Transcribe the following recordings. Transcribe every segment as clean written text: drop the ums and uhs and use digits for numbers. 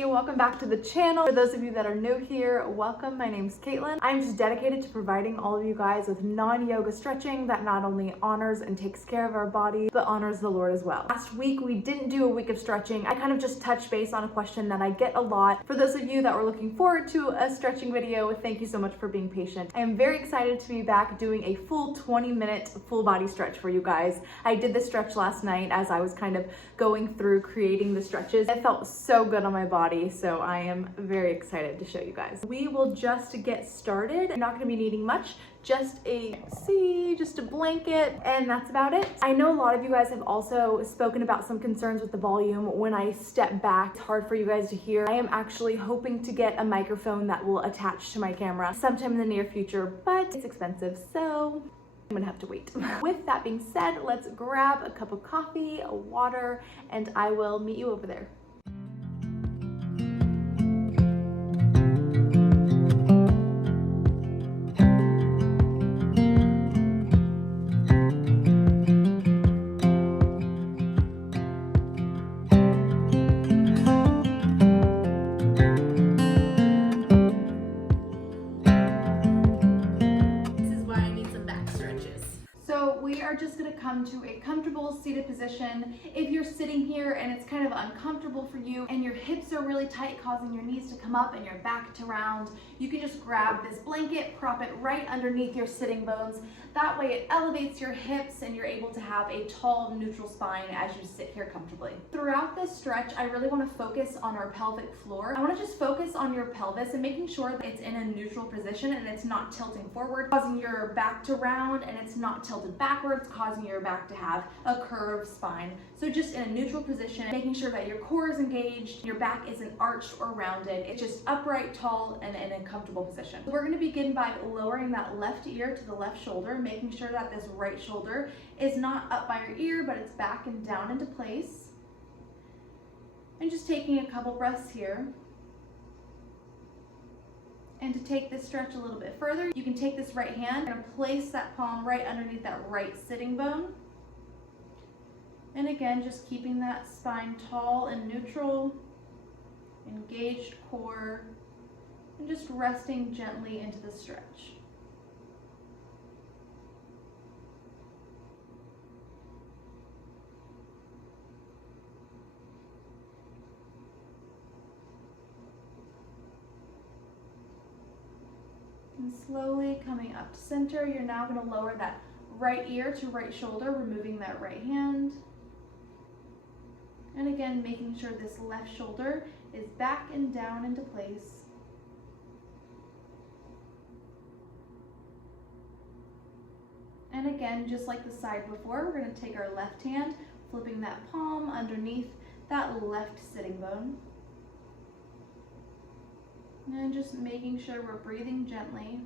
everybody, welcome back to the channel. For those of you that are new here, welcome. My name's Caitlin. I'm just dedicated to providing all of you guys with non-yoga stretching that not only honors and takes care of our body, but honors the Lord as well. Last week, we didn't do a week of stretching. I kind of just touched base on a question that I get a lot. For those of you that were looking forward to a stretching video, thank you so much for being patient. I am very excited to be back doing a full 20-minute full body stretch for you guys. I did this stretch last night as I was kind of going through creating the stretches. It felt so good on my body, so I am very excited to show you guys. We will just get started. I'm not going to be needing much, just a blanket, and that's about it. I know a lot of you guys have also spoken about some concerns with the volume when I step back. It's hard for you guys to hear. I am actually hoping to get a microphone that will attach to my camera sometime in the near future, but it's expensive, so I'm gonna have to wait. With that being said, let's grab a cup of coffee, a water, and I will meet you over there. We are just going to come to a comfortable seated position. If you're sitting here and it's kind of uncomfortable for you and your hips are really tight, causing your knees to come up and your back to round, you can just grab this blanket, prop it right underneath your sitting bones. That way it elevates your hips and you're able to have a tall, neutral spine as you sit here comfortably. Throughout this stretch, I really want to focus on our pelvic floor. I want to just focus on your pelvis and making sure that it's in a neutral position and it's not tilting forward, causing your back to round, and it's not tilted backwards, causing your back to have a curved spine. So just in a neutral position, making sure that your core is engaged, your back isn't arched or rounded. It's just upright, tall, and in a comfortable position. We're going to begin by lowering that left ear to the left shoulder, making sure that this right shoulder is not up by your ear, but it's back and down into place. And just taking a couple breaths here. And to take this stretch a little bit further, you can take this right hand and place that palm right underneath that right sitting bone. And again, just keeping that spine tall and neutral, engaged core, and just resting gently into the stretch. And slowly coming up to center, you're now going to lower that right ear to right shoulder, removing that right hand. And again, making sure this left shoulder is back and down into place. And again, just like the side before, we're going to take our left hand, flipping that palm underneath that left sitting bone. And just making sure we're breathing gently.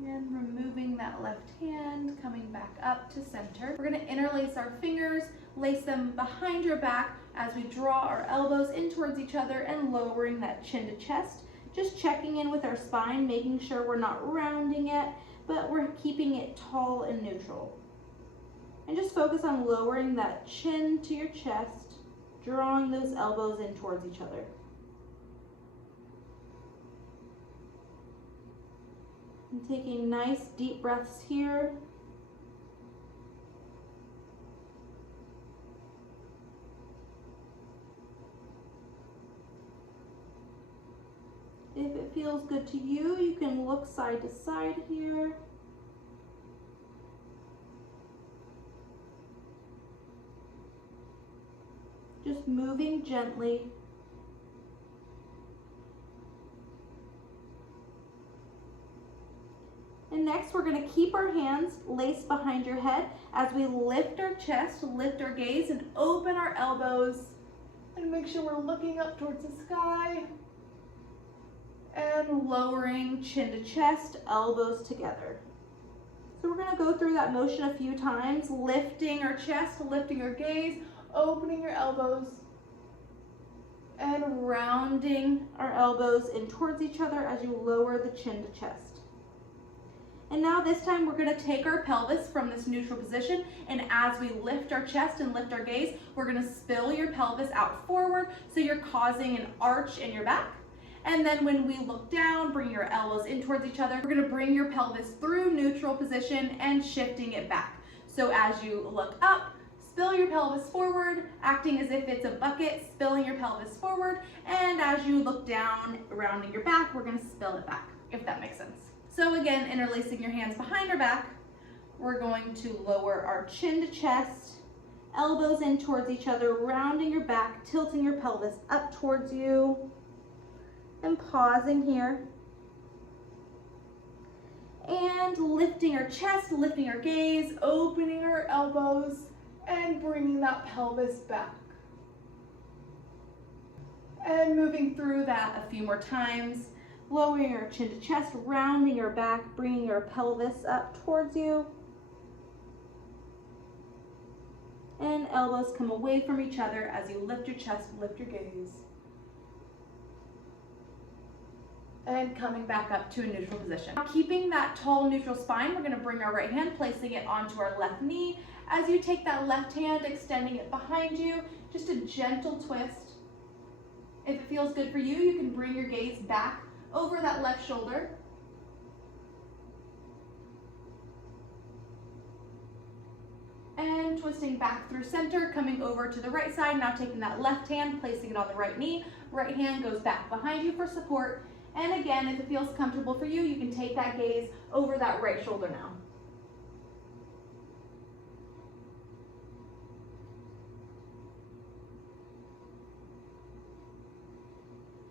And removing that left hand, coming back up to center. We're going to interlace our fingers, lace them behind your back as we draw our elbows in towards each other and lowering that chin to chest. Just checking in with our spine, making sure we're not rounding it, but we're keeping it tall and neutral. And just focus on lowering that chin to your chest, drawing those elbows in towards each other. And taking nice deep breaths here. If it feels good to you, you can look side to side here. Just moving gently. And next, we're going to keep our hands laced behind your head as we lift our chest, lift our gaze, and open our elbows. And make sure we're looking up towards the sky. And lowering chin to chest, elbows together. So we're gonna go through that motion a few times, lifting our chest, lifting our gaze, opening your elbows, and rounding our elbows in towards each other as you lower the chin to chest. And now this time we're gonna take our pelvis from this neutral position, and as we lift our chest and lift our gaze, we're gonna spill your pelvis out forward so you're causing an arch in your back. And then when we look down, bring your elbows in towards each other, we're gonna bring your pelvis through neutral position and shifting it back. So as you look up, spill your pelvis forward, acting as if it's a bucket, spilling your pelvis forward. And as you look down, rounding your back, we're gonna spill it back, if that makes sense. So again, interlacing your hands behind our back, we're going to lower our chin to chest, elbows in towards each other, rounding your back, tilting your pelvis up towards you, and pausing here. And lifting our chest, lifting our gaze, opening our elbows, and bringing that pelvis back. And moving through that a few more times. Lowering your chin to chest, rounding your back, bringing your pelvis up towards you. And elbows come away from each other as you lift your chest, lift your gaze. And coming back up to a neutral position. Now, keeping that tall neutral spine, we're gonna bring our right hand, placing it onto our left knee. As you take that left hand, extending it behind you, just a gentle twist. If it feels good for you, you can bring your gaze back over that left shoulder. And twisting back through center, coming over to the right side. Now taking that left hand, placing it on the right knee. Right hand goes back behind you for support. And again, if it feels comfortable for you, you can take that gaze over that right shoulder now.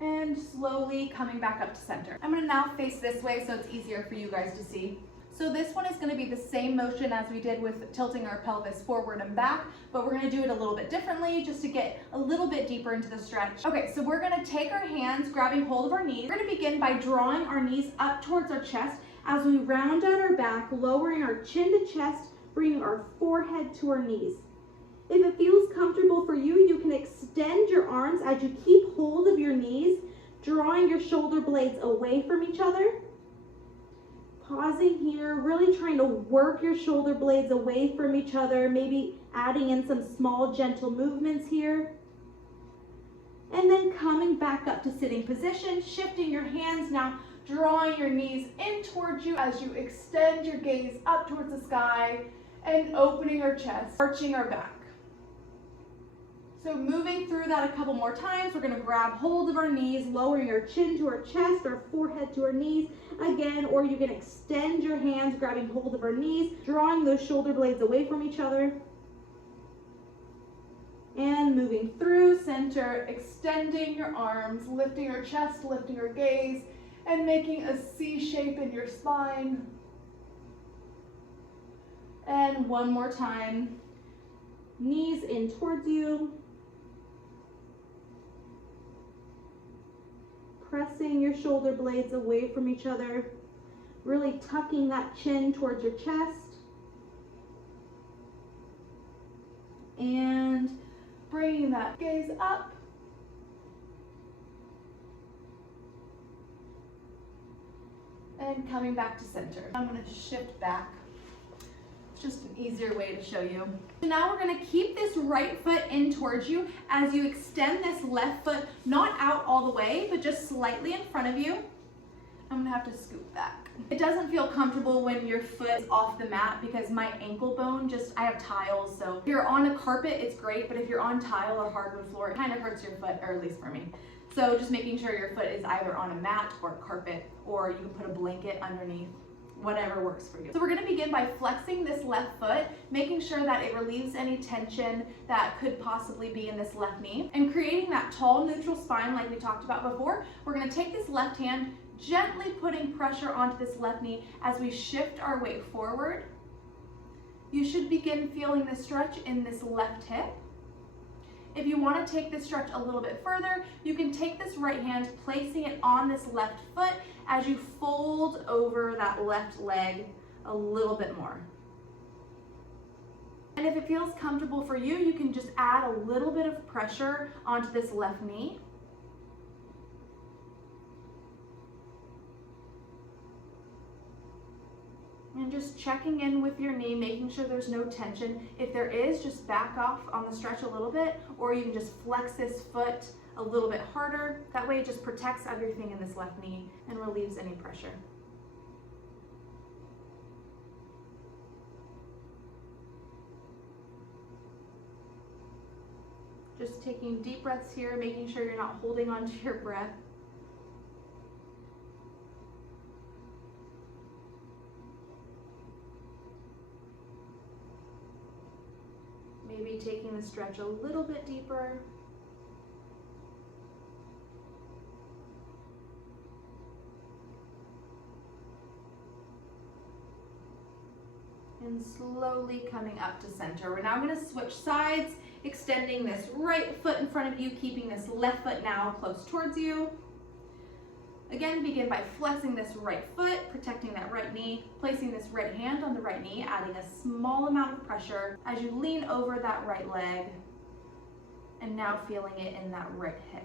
And slowly coming back up to center. I'm gonna now face this way so it's easier for you guys to see. So this one is gonna be the same motion as we did with tilting our pelvis forward and back, but we're gonna do it a little bit differently just to get a little bit deeper into the stretch. Okay, so we're gonna take our hands, grabbing hold of our knees. We're gonna begin by drawing our knees up towards our chest as we round out our back, lowering our chin to chest, bringing our forehead to our knees. If it feels comfortable for you, you can extend your arms as you keep hold of your knees, drawing your shoulder blades away from each other. Pausing here, really trying to work your shoulder blades away from each other, maybe adding in some small gentle movements here. And then coming back up to sitting position, shifting your hands now, drawing your knees in towards you as you extend your gaze up towards the sky and opening our chest, arching our back. So moving through that a couple more times, we're gonna grab hold of our knees, lowering our chin to our chest, our forehead to our knees again, or you can extend your hands, grabbing hold of our knees, drawing those shoulder blades away from each other. And moving through center, extending your arms, lifting your chest, lifting your gaze, and making a C shape in your spine. And one more time, knees in towards you. Pressing your shoulder blades away from each other, really tucking that chin towards your chest. And bringing that gaze up. And coming back to center. I'm gonna shift back. It's just an easier way to show you. So now we're gonna keep this right foot in towards you as you extend this left foot, not out all the way, but just slightly in front of you. I'm gonna have to scoot back. It doesn't feel comfortable when your foot is off the mat because my ankle bone I have tiles, so if you're on a carpet, it's great, but if you're on tile or hardwood floor, it kind of hurts your foot, or at least for me. So just making sure your foot is either on a mat or carpet, or you can put a blanket underneath. Whatever works for you. So we're gonna begin by flexing this left foot, making sure that it relieves any tension that could possibly be in this left knee, and creating that tall neutral spine like we talked about before. We're gonna take this left hand, gently putting pressure onto this left knee as we shift our weight forward. You should begin feeling the stretch in this left hip. If you want to take this stretch a little bit further, you can take this right hand, placing it on this left foot as you fold over that left leg a little bit more. And if it feels comfortable for you, you can just add a little bit of pressure onto this left knee. And just checking in with your knee, making sure there's no tension. If there is, just back off on the stretch a little bit, or you can just flex this foot a little bit harder. That way it just protects everything in this left knee and relieves any pressure. Just taking deep breaths here, making sure you're not holding on to your breath. Maybe taking the stretch a little bit deeper. And slowly coming up to center. We're now going to switch sides, extending this right foot in front of you, keeping this left foot now close towards you. Again, begin by flexing this right foot, protecting that right knee, placing this right hand on the right knee, adding a small amount of pressure as you lean over that right leg, and now feeling it in that right hip.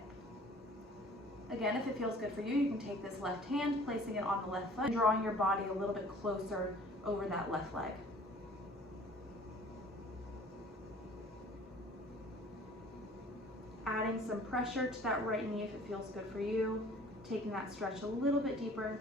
Again, if it feels good for you, you can take this left hand, placing it on the left foot, and drawing your body a little bit closer over that left leg. Adding some pressure to that right knee if it feels good for you. Taking that stretch a little bit deeper.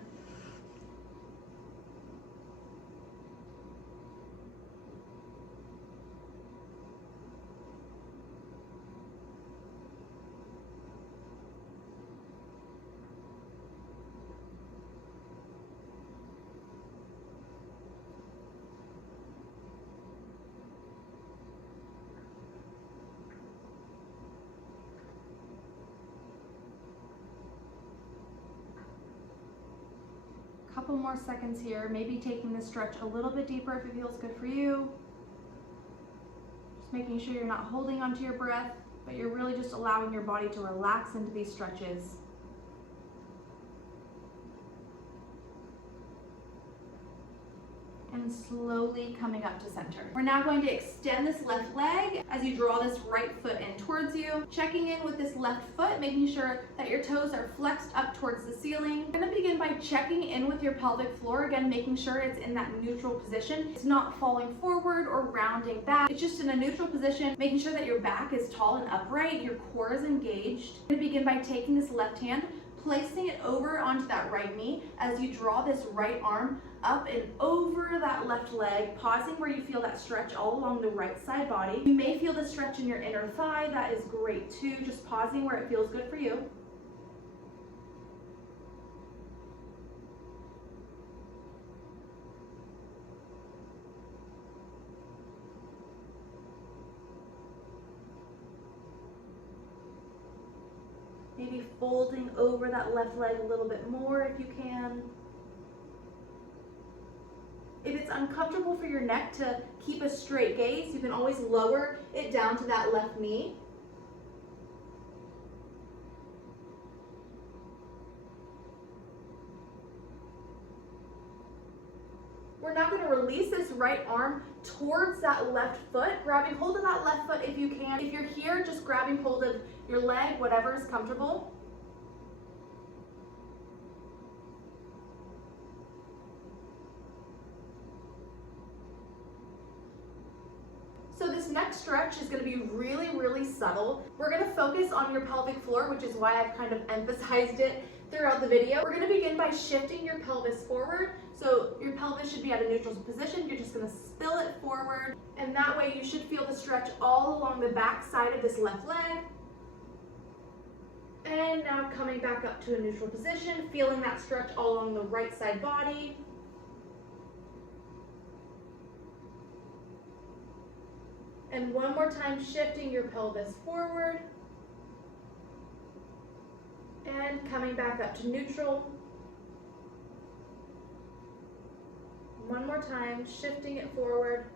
Couple more seconds here, maybe taking this stretch a little bit deeper if it feels good for you. Just making sure you're not holding onto your breath, but you're really just allowing your body to relax into these stretches. And slowly coming up to center. We're now going to extend this left leg as you draw this right foot in towards you, checking in with this left foot, making sure that your toes are flexed up towards the ceiling. We're gonna begin by checking in with your pelvic floor, again, making sure it's in that neutral position. It's not falling forward or rounding back. It's just in a neutral position, making sure that your back is tall and upright, your core is engaged. We're gonna begin by taking this left hand, placing it over onto that right knee as you draw this right arm up and over that left leg, pausing where you feel that stretch all along the right side body. You may feel the stretch in your inner thigh. That is great too. Just pausing where it feels good for you. Maybe folding over that left leg a little bit more if you can. If it's uncomfortable for your neck to keep a straight gaze, you can always lower it down to that left knee. We're now going to release this right arm towards that left foot, grabbing hold of that left foot if you can. If you're here, just grabbing hold of your leg, whatever is comfortable. So this next stretch is going to be really, really subtle. We're going to focus on your pelvic floor, which is why I've kind of emphasized it throughout the video. We're going to begin by shifting your pelvis forward. So your pelvis should be at a neutral position. You're just going to spill it forward. And that way you should feel the stretch all along the back side of this left leg. And now coming back up to a neutral position, feeling that stretch all along the right side body. And one more time, shifting your pelvis forward. And coming back up to neutral. One more time, shifting it forward.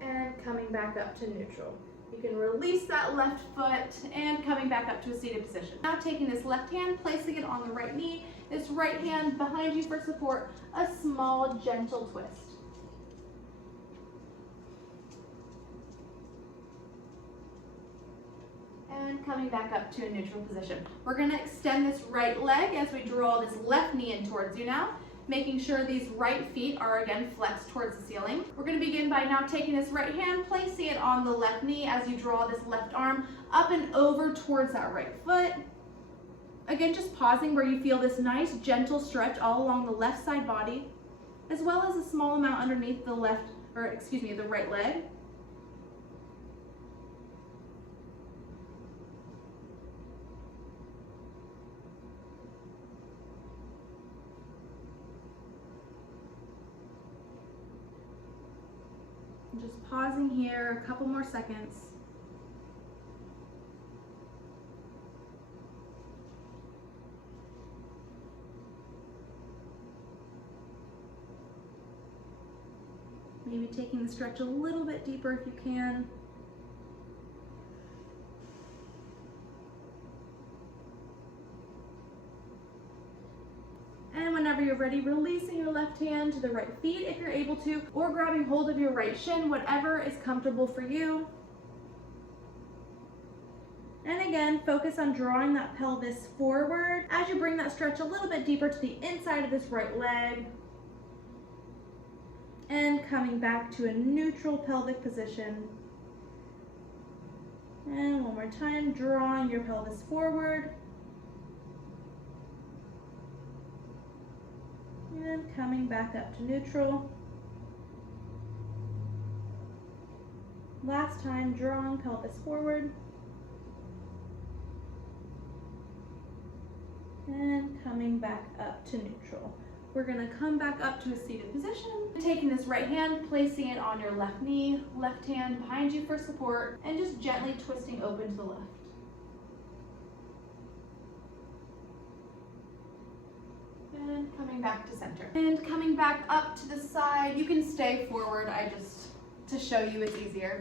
And coming back up to neutral. You can release that left foot and coming back up to a seated position. Now taking this left hand, placing it on the right knee, this right hand behind you for support, a small gentle twist. And coming back up to a neutral position. We're going to extend this right leg as we draw this left knee in towards you now, making sure these right feet are again flexed towards the ceiling. We're going to begin by now taking this right hand, placing it on the left knee as you draw this left arm up and over towards that right foot. Again, just pausing where you feel this nice gentle stretch all along the left side body, as well as a small amount underneath the the right leg. Just pausing here, a couple more seconds. Maybe taking the stretch a little bit deeper if you can. And whenever you're ready, releasing your left hand to the right feet if you're able to, or grabbing hold of your right shin, whatever is comfortable for you. And again, focus on drawing that pelvis forward as you bring that stretch a little bit deeper to the inside of this right leg. And coming back to a neutral pelvic position. And one more time, drawing your pelvis forward. And coming back up to neutral. Last time, drawing pelvis forward. And coming back up to neutral. We're going to come back up to a seated position. Taking this right hand, placing it on your left knee, left hand behind you for support, and just gently twisting open to the left. And coming back to center. And coming back up to the side. You can stay forward, to show you it's easier.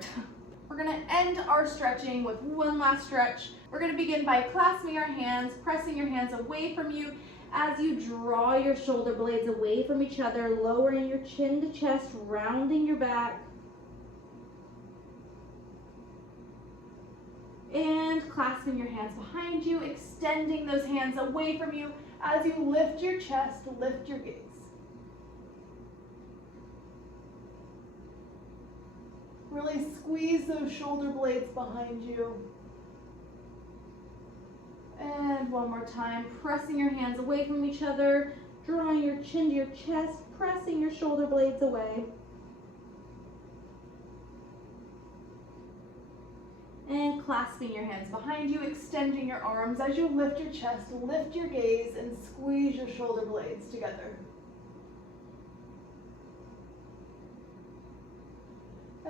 We're gonna end our stretching with one last stretch. We're gonna begin by clasping our hands, pressing your hands away from you as you draw your shoulder blades away from each other, lowering your chin to chest, rounding your back. And clasping your hands behind you, extending those hands away from you as you lift your chest, lift your gaze. Really squeeze those shoulder blades behind you. And one more time, pressing your hands away from each other, drawing your chin to your chest, pressing your shoulder blades away. And clasping your hands behind you, extending your arms as you lift your chest, lift your gaze, and squeeze your shoulder blades together.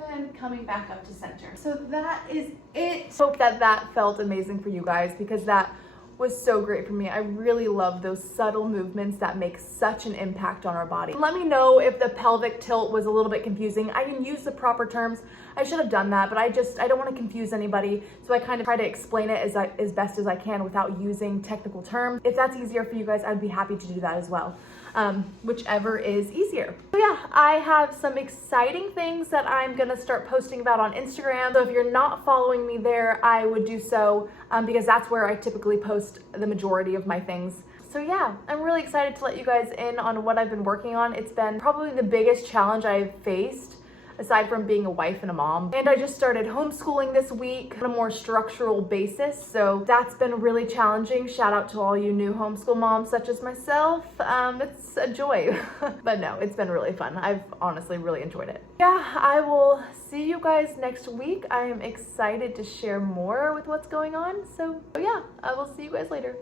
And coming back up to center. So that is it. Hope that felt amazing for you guys, because that was so great for me. I really love those subtle movements that make such an impact on our body. Let me know if the pelvic tilt was a little bit confusing. I can use the proper terms. I should have done that, but I don't want to confuse anybody. So I kind of try to explain it as best as I can without using technical terms. If that's easier for you guys, I'd be happy to do that as well. Whichever is easier. So yeah, I have some exciting things that I'm gonna start posting about on Instagram. So if you're not following me there, I would do so because that's where I typically post the majority of my things. So yeah, I'm really excited to let you guys in on what I've been working on. It's been probably the biggest challenge I've faced, aside from being a wife and a mom. And I just started homeschooling this week on a more structural basis. So that's been really challenging. Shout out to all you new homeschool moms such as myself. It's a joy, but no, it's been really fun. I've honestly really enjoyed it. Yeah, I will see you guys next week. I am excited to share more with what's going on. So yeah, I will see you guys later.